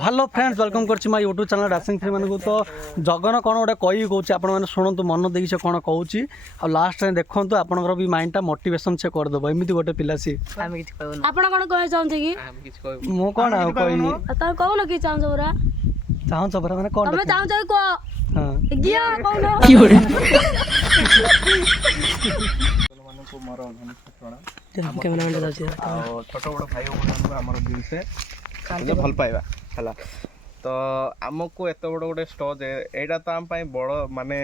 Hello friends welcome करछि my YouTube channel dancing free मानकु तो जगन कोन गोटे कहि कहूछि आपण माने सुनंतु मन देई से कोन कहूछि आ लास्ट रे देखंतु आपनकर भी माइंड ता मोटिवेशन से कर देबो एमिति गोटे पिला सी हम किछ कहू आपण कोन कहै चाहै छी हम किछ कहू मो कोन आ कहि त कहू न की चाहौ बरा चाहौ छ बरा माने कोन हम चाहौ को हां गिया कहू न की होरे मानको मोर घनिष्ठ प्रणाम कैमरा मैन जाछि आ छोट बड़ भाई बहन हमर दिल से खाली भल पाइबा हला तो आमको एत बड़ गोटे स्टेज एटा तो आम बड़ माने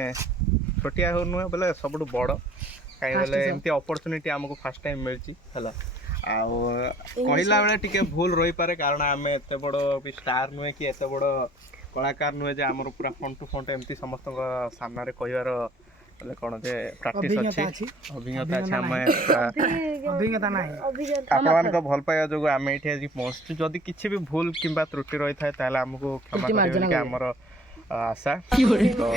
छोटिया हो नुहे बोले सब बड़ कहीं बोले एमती अपॉर्चुनिटी आमको फर्स्ट टाइम मिलची हला आउ कहला बेले टिके भूल रही पारे कारण आम एत बड़ भी स्टार नुहे कि एत बड़ कलाकार नुहे जे आमर पूरा फ्रंट टू फ्रंट एमती समस्त सामने कहबार बोले कौन जे प्रैक्टिस अच्छी अभिज्ञता अच्छी आम अभिज्ञता नहीं आपन भल पाइबा जो आम ये आज पहुँचु जदि किसी भी भूल किंबा त्रुटि रही था आमको क्षमा करें आमर आशा तो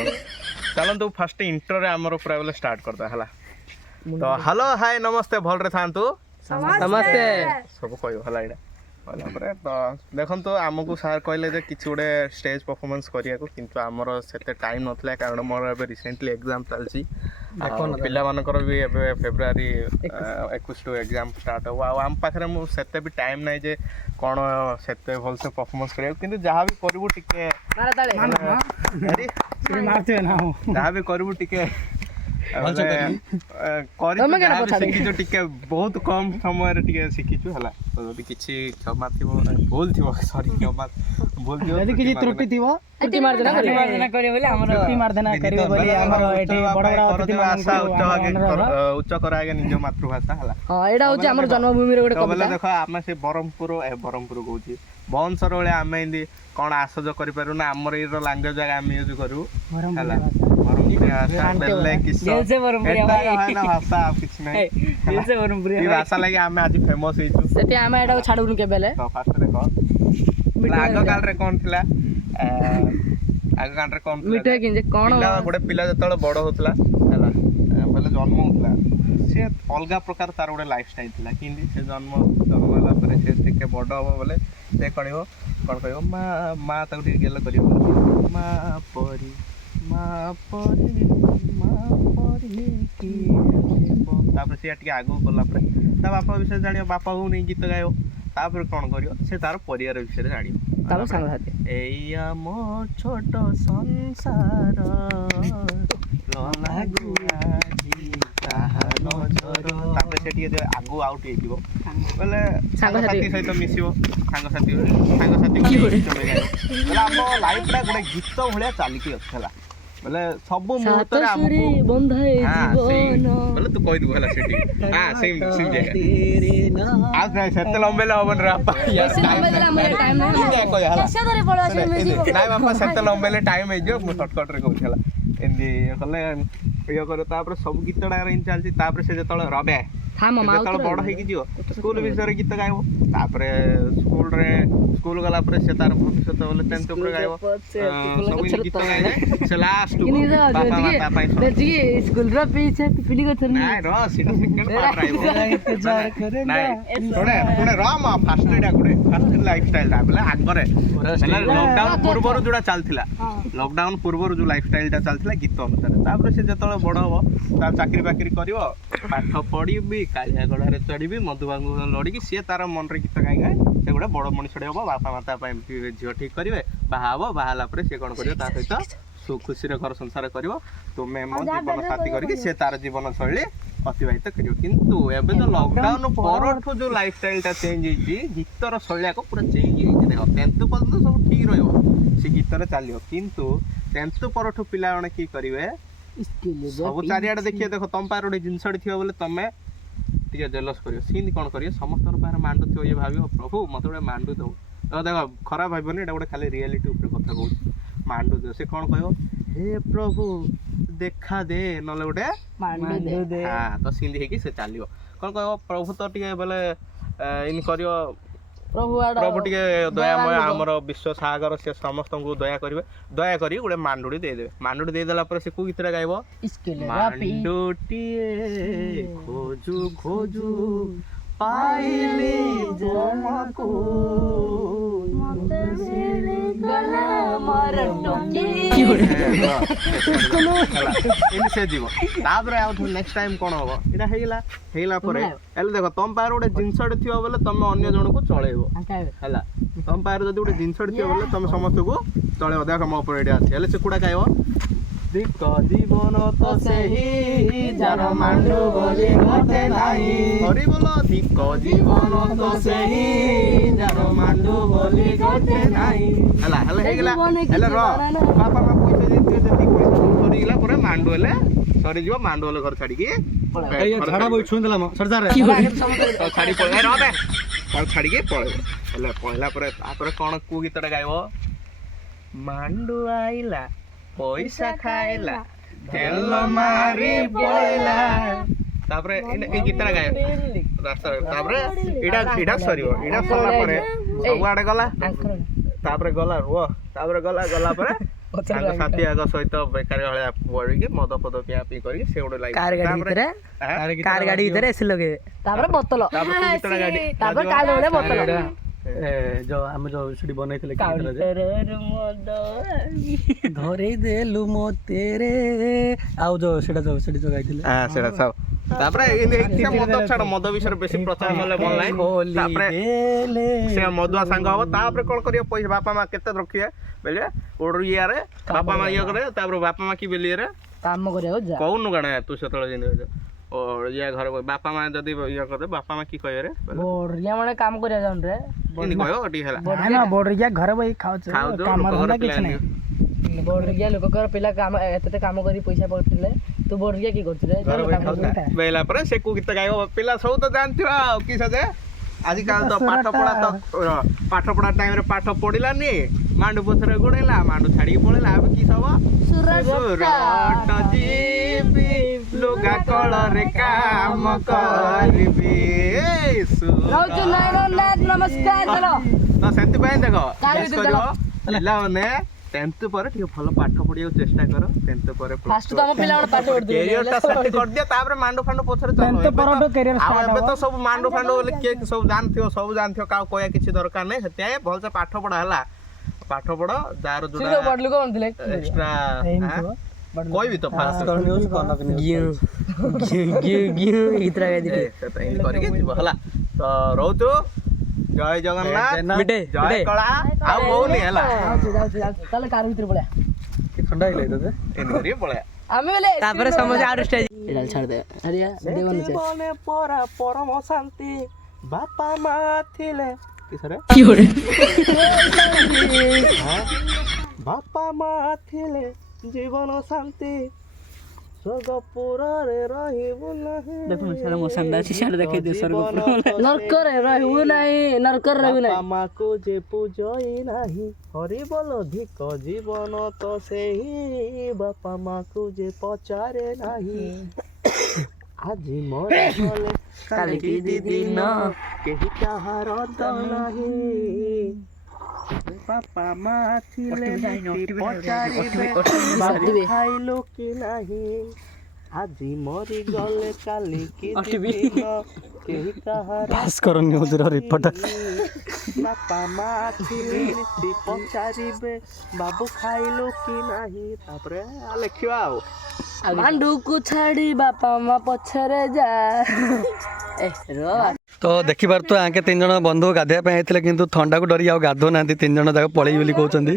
चलतु फास्ट इंटर आमर पूरा बोले स्टार्ट करदा हला तो हेलो हाय नमस्ते भल रे थांतु नमस्ते सब कहयो हला एडा कहला तो देखन तो आमको सर कहले जे किछ गोटे स्टेज परफॉर्मेंस करिया को किंतु आमर सेते टाइम नथला कारण मोर एबे रिसेंटली एग्जाम चलसी पिला मानकर भी एबे फेब्रुआरी 21 टू एग्जाम स्टार्ट हो आम पाखरे मु सेते भी टाइम नै जे कोन सेते भल से परफॉर्मेंस करिया किंतु जहां भी करबो टिके मारा ताले अरे मारते ना हो जहां भी करबो टिके शिखी टिके बहुत कम समय टिके शिखीचु हला तो जदि किछि क्षमा थिबो भूल थिबो सॉरी क्षमा भूल थिबो यदि किछि त्रुटि थिबो अति मार देना करियो बोले हमर अति मार देना करियो बोले हमर एठी बड़ बड़ अतिथि भाषा उच्च करा आगे निज मातृभाषा हला हां एडा होची हमर जन्मभूमि रे गोटे तो बोले कविता देखो आमे से बरमपुर कहूची बंसर बेले आमे इंदी कोन आसज करि पारु ना हमर इ लैंग्वेज आमे यूज करू हला भाषा किछ नै भाषा लागि आमे आज फेमस हिचु सेते आमे एडा छाडुनु के बेले तो फास्ट देखो आगो काल रे कोन थिला आगो काल रे कोन मिठा किंजे कोन गोटे पिला जतले बड़ होतला हला पहले जन्म होतला से अलगा प्रकार तार गोटे लाइफ स्टाइल थिला किंदी से जन्म होला परे से टिके बड़ हो बोले से कणियो कोन कहयो मा ताउ टिके गेल करियो मा परी की तापर से टिके आगो गला परे ता बापा विषय जानियो बापा हो नै गीत गायो तापर कोन करियो से तार परिवार विषय जानियो तापर संग साथी एया मो छोट संसार लागुआ जी ताहा नजर तापर से टिके आगो आउट हे दिबो बोले संग साथी सहित मिसिबो संग साथी की बोले हम लाइफ रा गोटे गीत भलिया चाली की अछला बोले सब मुहूर्त रे हमको बंधाए जीवन बोले तू कहि दु हला सेठी हां सेम तेरे नाम आज नहीं सेते लंबे होबन रे बापा यार टाइम नहीं क्या कहि हला कैसे धरे पड़ा से म्यूजिक नहीं बापा सेते लंबे ले टाइम हे जो मु शॉर्टकट रे कहू हला एंदी कले यो करे तापर सब गीतडा रे इन चलसी तापर से जतले रबे हां मामा जतले बड़ हे कि जियो स्कूल विषय गीत गाइबो तापर स्कूल गला पर से तार भविष्य बोले 10th ऊपर गाइबो सब गीत गाइबे से लास्ट बापा माता पाई देखि स्कूल रो पीछे पिली को थरनी नहीं रो सीधा सेकंड पार्ट आइबो नहीं थोड़े रो मा फास्ट एडा गुडे फास्ट लाइफस्टाइल दा बोले आगरे बोले लॉकडाउन पूर्वरु जुडा चलथिला लॉकडाउन पूर्वरु जो लाइफस्टाइल दा चलथिला गीत अनुसार तापर से जतले बड़ हो तार चाकरी बाकरी करिवो पाठ पढिबी कालिया गडा रे चढिबी मधुबांगु लडी कि से तार मन रे गीत गाइ गाय से गुडा बड़ मनुष्य हो बापा माता पाई झियो ठीक करिवे बाहाबो बाहाला पर से कोन करियो ता सहित सुख खुशी रे घर संसार करिवो तुमे मन जीवन साथी करिके से तार जीवन शैली अतिबाहित करियो किंतु एबे तो लॉकडाउन परठो जो लाइफस्टाइल टा चेंज हिची गीतर शैली को पूरा चेंज हिची देखो 10th पर्यंत सब ठीक रहयो से गीतर चालियो किंतु 10th परठो पिला जने की करिवे सब चारियाडे देखिए देखो तुम पार गोटे जिनसडी थियो बोले तमे टिके जेलस करियो सीन कोन करियो समस्त पार मांडु थियो ये भाबियो प्रभु मते गोटे मांडु दो तो देखो खराब भाबनी एटा गोटे खाली रियलिटी ऊपर कथा कहू मांडु दो से कोन कहयो हे प्रभु देखा दे नले गोटे मांडु दे हां तो सीन देखि से चालियो कोन कहयो प्रभु तो टिके बोले इन करियो प्रभु टिके दयामय आमर विश्व सागर से समस्त को दया करिवे दया करी गोटे मांडुडी दे देबे मांडुडी दे देला पर से को गीतरा गाइबो मांडुटी खोजू खोजू ପାଇଲି ଜମକୁ ଗଲା ମୋର ଟୋକି ଏମିତି ସେ ଯିବ ତାପରେ ଆଉ ନେକ୍ସଟ ଟାଇମ କଣ ହବ ଏଇଟା ହେଇଗଲା ପରେ ହେଲେ ଦେଖ ତମ ପାଖରେ ଗୋଟେ ଜିନିଷଟେ ଥିବ ବୋଲେ ତମେ ଅନ୍ୟ ଜଣକୁ ଚଳେଇବ ହେଲା ତମ ପାଖରେ ଯଦି ଗୋଟେ ଜିନିଷଟେ ଥିବ ବୋଲେ ତମେ ସମସ୍ତଙ୍କୁ ଚଳେଇବ ଦେଖ ମୋ ଉପରେ ଏଇଟା ଅଛି ହେଲେ ସେ କୁଡ଼ା ଖାଇବ ଧିକ ଜୀବନ ତ ସେହି ଯାର ମାଣ୍ଡୁ ବୋଲି ଘଟେ ନାହିଁ ହରି ବୋଲ ଧିକ ଜୀବନ ତ ସେହି ଯାର ମାଣ୍ଡୁ ବୋଲି ଘଟେ ନାହିଁ ହେଲା ହେଲେ ହେଇଗଲା ହେଲେ ର ବାପା ମା ପଇସା ଦେଇଥିବେ ଯେତିକି ପଇସା ସରିଗଲା ପରେ ମାଣ୍ଡୁ ହେଲେ ସରିଯିବ ମାଣ୍ଡୁ ହେଲେ ଘର ଛାଡ଼ିକି ଝାଡ଼ା ବହି ଛୁଇଁଦେଲା ମ ଛାଡ଼ି ଛାଡ଼ି ପଳେଇ ରହେ ତାକୁ ଛାଡ଼ିକି ପଳେଇବ ହେଲେ ପଳେଇଲା ପରେ ତାପରେ କଣ କୋଉ ଗୀତଟା ଗାଇବ ମାଣ୍ଡୁ ଆଇଲା ପଇସା ଖାଇଲା ତେଲ ମାରି ପଳେଇଲା ତାପରେ ଏଇ ଗୀତଟା ଗାଇବ ରାସ୍ତାରେ ତାପରେ ଏଇଟା ସରିବ ଏଇଟା ସରିଲା ପରେ ସବୁଆଡେ ଗଲା ତାପରେ ଗଲା ରୁହ ତାପରେ ଗଲା ପରେ ତାଙ୍କ ସାଥି ଆଗ ସହିତ ବେକାରୀ ଭଳିଆ ବଢିକି ମଦ ଫଦ ପିଆ ପିଇ କରିକି ସେ ଗୋଟେ ଲାଇଫ କାର ଗାଡି ଭିତରେ ଏସି ଲଗେଇବେ ତାପରେ ବୋତଲ ତାପରେ କାଳ ଭଳିଆ ବୋତଲ ଯୋଉ ଆମେ ଯୋଉ ସେଠି ବନେଇଥିଲେ ଧରେଇ ଦେଲୁ ମତେ ରେ ଆଉ ଯୋଉ ସେଠି ଯୋଉ ଗାଇଥିଲେ ସେଟା ସବୁ ତାପରେ ମଦ ଛାଡ ମଦ ବିଷୟରେ ବେଶୀ ପ୍ରଚାର କଲେ ଭଲ ନାହିଁ ତାପରେ ସେ ମଦୁଆ ସାଙ୍ଗ ହବ ତାପରେ କଣ କରିବ ପଇସା ବାପା ମା କେତେ ରଖିବେ ବେଲେ ଓଡିଆରେ ବାପା ମା ଇଏ କରେ ତାପରେ ବାପା ମା କି ବେଲିରେ କାମ କରିବାକୁ କହୁନୁ କାଣା ତୁ ସେତେବେଳେ ଯେମିତି ଓଡିଆ ଘରେ ବାପା ମା ଯଦି ଇଏ କରିଦେ ବାପା ମା କି କହିବେ ରେ ବୋଡିଆ ମାନେ କାମ କରିବା ଯାଉନ ରେ ଏମିତି କହିବ ଟିକେ ହେଲା ବୋଡିଆ ଘରେ ବହି ଖାଉଛ କାମ ଧନ୍ଦା କିଛି ନାହିଁ ବୋଡିଆ ଲୋକଙ୍କର ପିଲା କାମ ଏତେ କାମ କରି ପଇସା ପଠେଇଲେ ତୁ ବୋଡିଆ କି କରୁଛୁ ରେ ବେଲା ପରେ ସେ କୁ ଗୀତ ଗାଇବ ପିଲା ସବୁ ତ ଜାଣିଥିବ ଆଉ କିସ ଯେ ଆଜିକାଲି ତ ପାଠ ପଢା ଟାଇମରେ ପାଠ ପଢିଲାନି ମାଣ୍ଡୁ ପଥରେ ଗୋଡେଇଲା ମାଣ୍ଡୁ ଛାଡିକି ପଳେଇଲା ଏବେ କି ହବ ସୁରଟ ଯିବି ଲୁଗା କଳରେ କାମ କରିବି ନମସ୍କାର ତ ସେଥିପାଇଁ ଦେଖ ପିଲାମାନେ 10th ପରେ ଟିକେ ଭଲ ପାଠ ପଢିବାକୁ ଚେଷ୍ଟା କର 10th ପରେ କ୍ୟାରିୟରଟା ସେଟ୍ କରିଦିଅ ତାପରେ ମାଣ୍ଡୁ ଫାଣ୍ଡୁ ପଛରେ ଆଉ ଏବେ ତ ସବୁ ମାଣ୍ଡୁ ଫାଣ୍ଡୁ ବୋଲି କିଏ ସବୁ ଜାଣିଥିବ କାହା କହିବା କିଛି ଦରକାର ନାହିଁ ସେଥିପାଇଁ ଭଲସେ ପାଠ ପଢା ହେଲା ପାଠ ପଢ ଯାହାର ଯୋଉଟା ଏକ୍ସଟ୍ରା କହିବି ତ ଫାଷ୍ଟ କରିକି ଯିବ ହେଲା ତ ରହୁଛୁ ଜୟ ଜଗନ୍ନାଥ ଜୟ କଳା ଆଉ କହୁନି ହେଲା ତାହେଲେ କାର ଭିତରେ ପଳେଆ ଥଣ୍ଡା ହେଇଗଲା ତତେ ଏମିତି କରିକି ପଳେଆ ଆମେ ବେଲେ ତାପରେ ସମସ୍ତେ ଆର ସ୍ଟେଜ ଏଡା ଛାଡ ଦେ ଆରିଆ ଜୀବନେ ପରା ପରମ ଶାନ୍ତି ବାପା ମା ଥିଲେ କିସରେ ବାପା ମା ଥିଲେ ଜୀବନ ଶାନ୍ତି ସ୍ୱର୍ଗପୁରରେ ରହିବୁ ନାହିଁ ଦେଖୁନ ସାରା ମଶାଣ୍ଡା ଅଛି ସାଡେ ଦେଖେଇ ଦିଅ ସ୍ୱର୍ଗପୁର ନରକରେ ରହିବୁ ନାହିଁ ନରକରେ ରହିବୁ ନାହିଁ ବାପା ମାକୁ ଯେ ପୂଜଇ ନାହିଁ ହରି ବୋଲ ଧିକ ଜୀବନ ତ ସେହି ବାପା ମାକୁ ଯେ ପଚାରେ ନାହିଁ ଆଜି ମରି ଗଲେ କାଲିକି ଦିନ କେହି କାହାର ତ ନାହିଁ ବାପା ମା ଥିଲେ ପଚାରିବେ ଖାଇଲୁ କି ନାହିଁ ଆଜି ମରି ଗଲେ କାଲି କି ଦିନ କେହି କାହାର ଭାସ୍କର ନ୍ୟୁଜର ରିପୋର୍ଟ ବାପା ମା ଥିଲେ ପଚାରିବେ ବାବୁ ଖାଇଲୁ କି ନାହିଁ ତାପରେ ଲେଖିବା ଆଉ ମାଣ୍ଡୁକୁ ଛାଡି ବାପା ମା ପଛରେ ଯା ତ ଦେଖିପାରୁଥିବ ଆଙ୍କେ 3 ଜଣ ବନ୍ଧୁ ଗାଧୋଇବା ପାଇଁ ଆଇଥିଲେ କିନ୍ତୁ ଥଣ୍ଡାକୁ ଡରି ଆଉ ଗାଧୋଉ ନାହାନ୍ତି 3 ଜଣ ଯାକ ପଳେଇ ବୋଲି କହୁଛନ୍ତି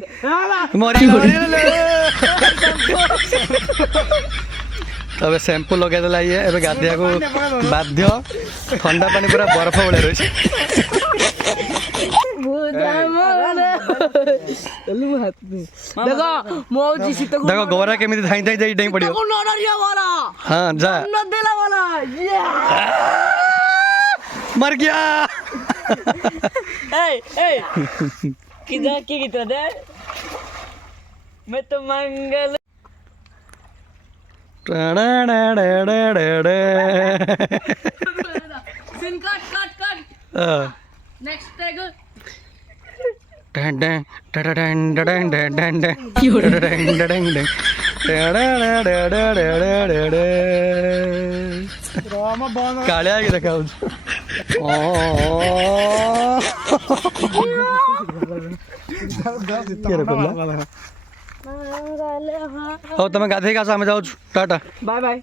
ତବେ ଶ୍ୟାମ୍ପୁ ଲଗାଇଦେଲା ଇଏ ଏବେ ଗାଧୋଇବାକୁ ବାଧ୍ୟ ଥଣ୍ଡା ପାଣି ପୁରା ବରଫ ଭଳିଆ ରହିଛି ଦେଖ ଗୌରା କେମିତି ଧାଇଁ ଧାଇଁ ଯାଇ ଡେଇଁ ପଡିବ ହଁ ଯା मर गया किधर की गीत दे मैं तो मंगल scene cut next tag done Kalia ହେଇକି ଦେଖାଯାଉଛି ହଉ ତମେ ଗାଧେଇକି ଆସ ଆମେ ଯାଉଛୁ ଟାଟା ବାଏ ବାଏ।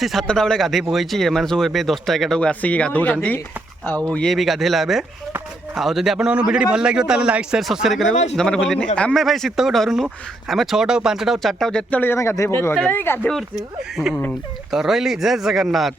ସେ 7ଟା ବେଳେ ଗାଧେଇ ପକେଇଛି ଏମାନେ ସବୁ ଏବେ 10ଟା 11ଟାକୁ ଆସିକି ଗାଧଉଛନ୍ତି ଆଉ ଇଏ ବି ଗାଧେଇଲା ଏବେ ଆଉ ଯଦି ଆପଣମାନଙ୍କୁ ଭିଡ଼ିଓଟି ଭଲ ଲାଗିବ ତାହେଲେ ଲାଇକ୍ ସେୟାର ସବସ୍କ୍ରାଇବ୍ କରିବାକୁ ଜମାରେ ଭୁଲିନି ଆମେ ଭାଇ ଶୀତକୁ ଡରୁନୁ ଆମେ 6ଟାକୁ 5ଟାକୁ 4ଟାକୁ ଯେତେବେଳେ ଆମେ ଗାଧେଇ ପକେଇବା ଗାଧେଇ ପଡୁଛୁ। ତ ରହିଲି ଜୟ ଜଗନ୍ନାଥ।